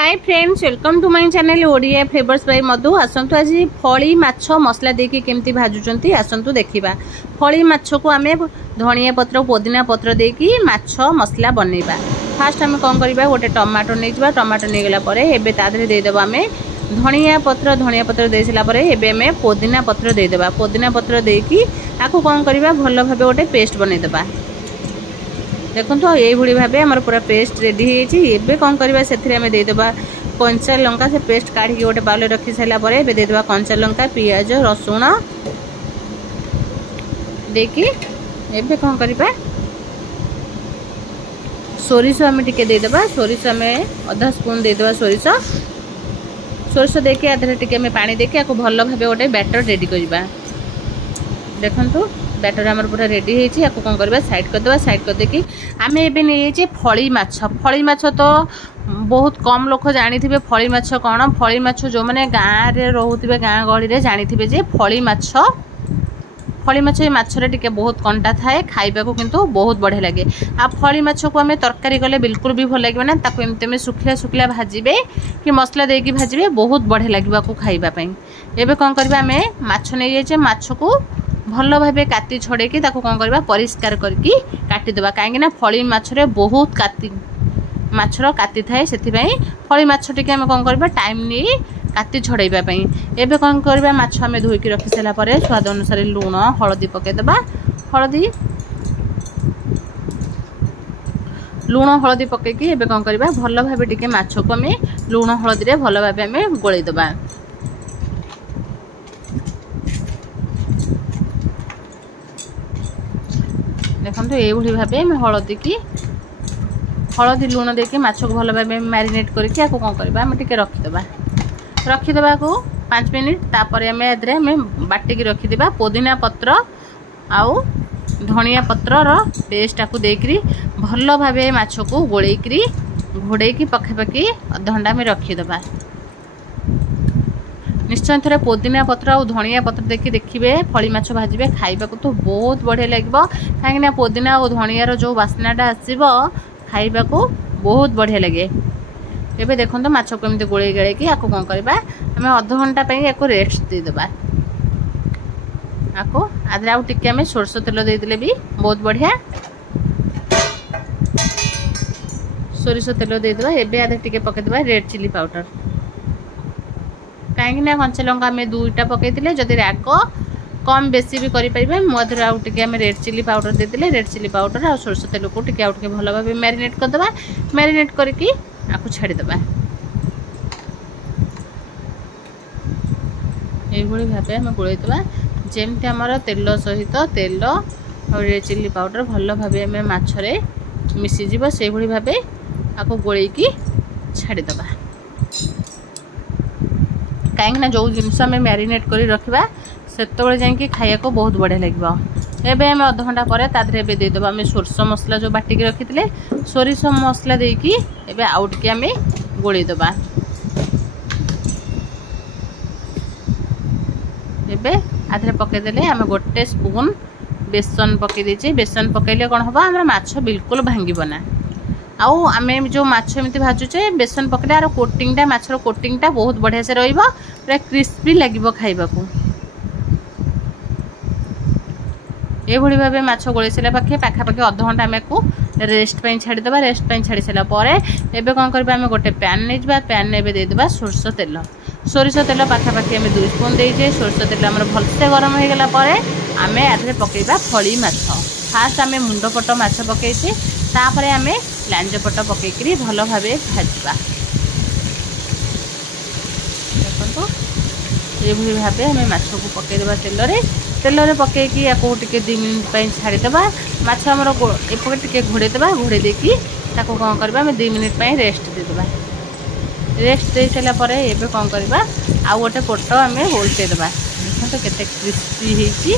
Hi friends, welcome to my channel Odia flavours by Madhu. आसंतु आज फली माछ मसला देके केमती भाजुचंती आसंतु देखिबा। फली माछ को आमे धनिया पत्र पुदीना पत्र देकी माछ मसला बनैबा। फास्ट आमे कोन करबा, गोटे टमाटो नै जिबा। टमाटो नै गेला परे एबे तादरे दे देबा आमे धनिया पत्र दे सिला परे एबे आमे पुदीना पत्र दे देबा। पुदीना पत्र देकी आको कोन करबा, भलो भाबे गोटे पेस्ट बनै देबा। देखो ये भाव आम पूरा पेस्ट रेडी है। कौन करवा से दे देबा कंचा लंका। से पेस्ट काढ़ी गोटे बाउल रखी सारा दे देबा कंचा लंका, पियाज, रसुण देकी एबे कौन करवा, सोरिष आम टिके दे देबा। सोरिष आम आधा स्पून दे देबा। सोरिष देके आधे टिके पानी देके आपको भल भाव गोटे बैटर रेडी करबा। देखंतु बैटर आमर पूरा रेडी है। आपको कौन करवा, साइड कर देबा। साइड कर देकी आम एबे नहीं फली माछ। फली माछ तो बहुत कम लोग जानी थे फली माछ कौन। फली माछ जो मैंने गाँव में रोथे, गाँ गहली जानी थे जे फली माछ। फली माछ ये माछरे टिके बहुत कंटा थाए, खाइबा को किंतु बहुत बढ़िया लगे। आ फली माछ को आम तरकारी कले बिल्कुल भी भल लगे ना। ताको एमती में सुखिला सुखिला भाजिबे कि मसला देकी भाजिबे, बहुत बढ़िया लगे को खाइबा पई। एबे कौन करबा, आमे माछ नहीं जाइए। माछ को भल भाव काटी छड़ेकी कौन करवा, परिष्कार करके काटिदेबा। कहीं फली माछरे बहुत काटी माछर काटी थाए, से फली माछ टिके आम कौन करवा टाइम नहीं काटी छड़ेबा पई। एबे कौन करवा, माछ आम धोईकी रखी सारा पर स्वाद अनुसार लुण हलदी पकेदेबा। हलदी लुण हलदी पकेकी एबे कौन करवा, भल भाव टिके माछ को आम लुण हलदी रे भल भाव आम गोलैदेबा। देखो ये भाव हलदी की हलदी लुण देके माछ को भल भाव मैरिनेट करके कौन करवा, आम टिके रखीदेबा को 5 मिनिट। तापर आम बाटिकी रखीदेबा पुदीना पत्र आउ धनिया पत्र पेस्ट आकु देकरी भल भाव माछ को गोलैकरी घोड़ेकी पखापाखि अधघंटा में रखीदेबा। निश्चय थे पुदीना पत्र और धनिया पत्र देखी देखिए फली माछ भाजिबे, खाइबा को तो बहुत बढ़िया लगे। कहीं पुदीना और धनियार जो बास्नाटा आसो खाइबा को बहुत बढ़िया लगे। एबे देखो माछ को एमती गोले गड़े कि आपको कौन करवा, आम अधघंटा आपको रेस्ट देदेबा। आपको आदि आउ टिके आम सोरष तेल देदेले भी बहुत बढ़िया। सोरिष तेल देदेबा। एबे आधे टिके पकेदेबा रेड चिली पाउडर। कहीं कंचा लंका आम 2टा पकई जदि राग कम बेसी भी करें, मुझे आउ टे रेड चिली पाउडर देदेले। रेड चिली पाउडर आ सोरष तेल को टिके आउ टे भल भाव मैरिनेट करदेबा। मैरिनेट करके आपको छाड़देबा। ये भाव आम गोलैदेबा जमती आमर तेल सहित तेल और रेड चिली पाउडर भल भाव आम माछरे मिसीज से भाव आपको गोलैकी छाड़देबा। कहीं जो जिनस आम मैरिनेट कर रखा से खाया को बहुत बढ़िया लगे। एबे आम अधघंटा पर तादरे देदेबा आम सोरष मसला जो बाटिकी रखी सोरिष मसला देकी एबे आउ टिके आम गोलैदेबा। एबे आधे पकईदेले आम गोटे स्पून बेसन पकई देचे। बेसन पकईले कौन हम, आम माछ बिल्कुल भांगब ना। आउ आम जो माछ एमती भाजुचे बेसन पकड़े आर कोटिंगटा माछर कोटिंगटा बहुत बढ़िया से रही, पूरा क्रिस्पी लगे खाइबा को। ये भाव माछ गोलई सारा पाखापाखि अधघंटा आम को रेस्ट छाड़देबा। रेस्ट छाड़ी सारा पर एबे कौन करबा, आम गोटे पैन नहीं जावा। पैन ने देदेबा सोरष तेल। सोरिष तेल पाखापाखि आम 2 स्पून देजे। सोरष तेल आम भलसे गरम हो गला आम आधे पकईबा फली माछ। फास्ट आम मुंडपट माछ पकईचे, तापर आम लांजपट पकईकरी भल भाव भाजवा। देखो ये भाव आम माछ को पकईदेबा तेल पकईकी आपको टिके 2 मिनिट छाड़देबा। माछ आमर एपटे टिके घोड़ेदेबा। घोड़े देकी ताको कौन करबा, आम 2 मिनिट रेस्ट देदेबा। रेस्ट दे सारा पर एबे कौन करबा, आउ गोटे पोट आम ओल्टेदेबा। देखो केते क्रिस्पी होईची,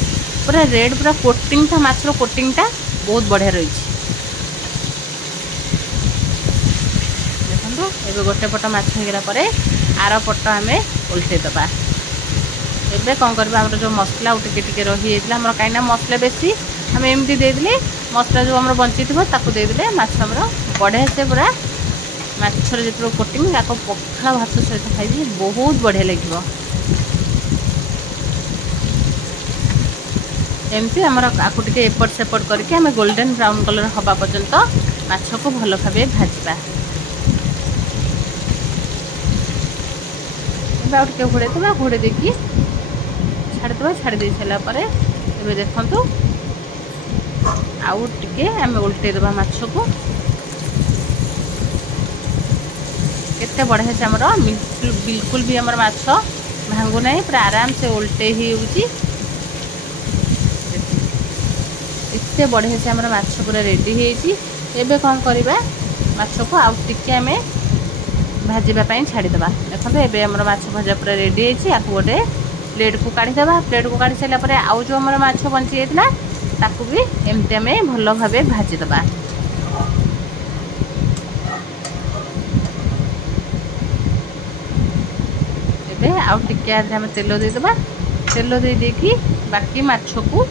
पूरा रेड पूरा कोटिंगटा माछर कोटिंगटा बहुत बढ़िया रही। देखो एबे गोटे पट माछ हो गला पर आर पट आम ओल्टेदेबा। एबे कौन करबा, हमर जो मसला टिके टिके रही जाइतला हमर कहीं मसला बेसी आम एमती देदेले। मसला जो हमर बंची थी ताकू देदेले माछ हमर बढ़िया से पूरा ମାଛର ଯେତେବେଳେ କୋଟିଂ ଆକୁ ପଖାଳ ଭାତ ସହିତ ଖାଇବି ବହୁତ ବଢ଼ିଆ ଲାଗିବ। एमती आमर आकु टिके एपट सेपट करके आम गोल्डन ब्राउन कलर हवा पर्यंत माछ को भल भाव भाजवा। टे घोड़े देवा घोड़े देकी छाड़ीदे छाड़ी सारापर ए देखु आउ टे आम उल्टेदबा माछ को केते बढ़िया से आमर बिल्कुल भी आमर माछ भांगु ना पूरा आराम से उल्टे ही होउची। इतने बढ़िया से आमर माछ पूरा रेडी होइची। एबे कौन करबा माछ को आउ टिके आमे भाजीबा पई छाड़ीदबा। देखो एबे आमर माछ भजा पूरा रेडी होइची। आकु गोटे प्लेट को काढ़ीदबा। प्लेट को काढ़ी सारा परे आउ जो आमर माछ बंची जाइतला ताकू भी एमती आमे भलो भाबे भाजीदबा। एबे आउ टिके आमे तेल देदबा। तेल दे देखी बाकी माछ को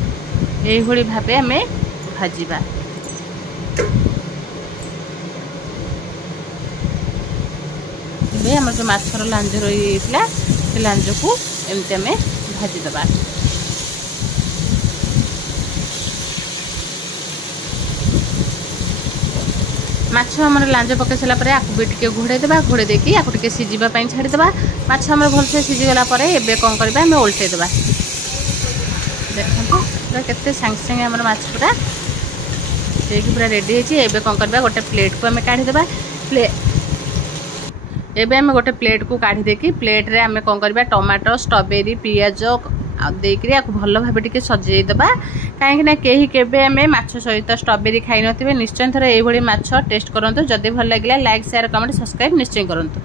यही भावे आम भाजवा। आम जो माछर लांज रही से लांज को एमती आम भाजीदबा। माछ आमर लांज पकई सारा आपको भी टे घोड़े देवा। घोड़े देकी आपको टे सीझापी छाड़ीदबा। माछ आमर भलसे सीझीगला एबे कौन करबा आम उल्टेदबा। देखो पूरा केते सांगे सांगे आमर माछ पूरा देखी पूरा रेडी होइची। एबे कौन करबा गोटे प्लेट को आम काढ़ीदबा। एबे आम गोटे प्लेट को काढ़ी देकी प्लेट रे आम कौन करबा टमाटो स्ट्रॉबेरी पियाज देकरी आपको भल भाव टिके सजेदेबा। कहीं ना कहीं केबे आम माछ सहित स्ट्रॉबेरी खाई नथिबे। निश्चय थोड़ा ये माछ टेस्ट करंतु। जदि भल लागिला लाइक शेयर कमेंट सब्सक्राइब निश्चय करंतु।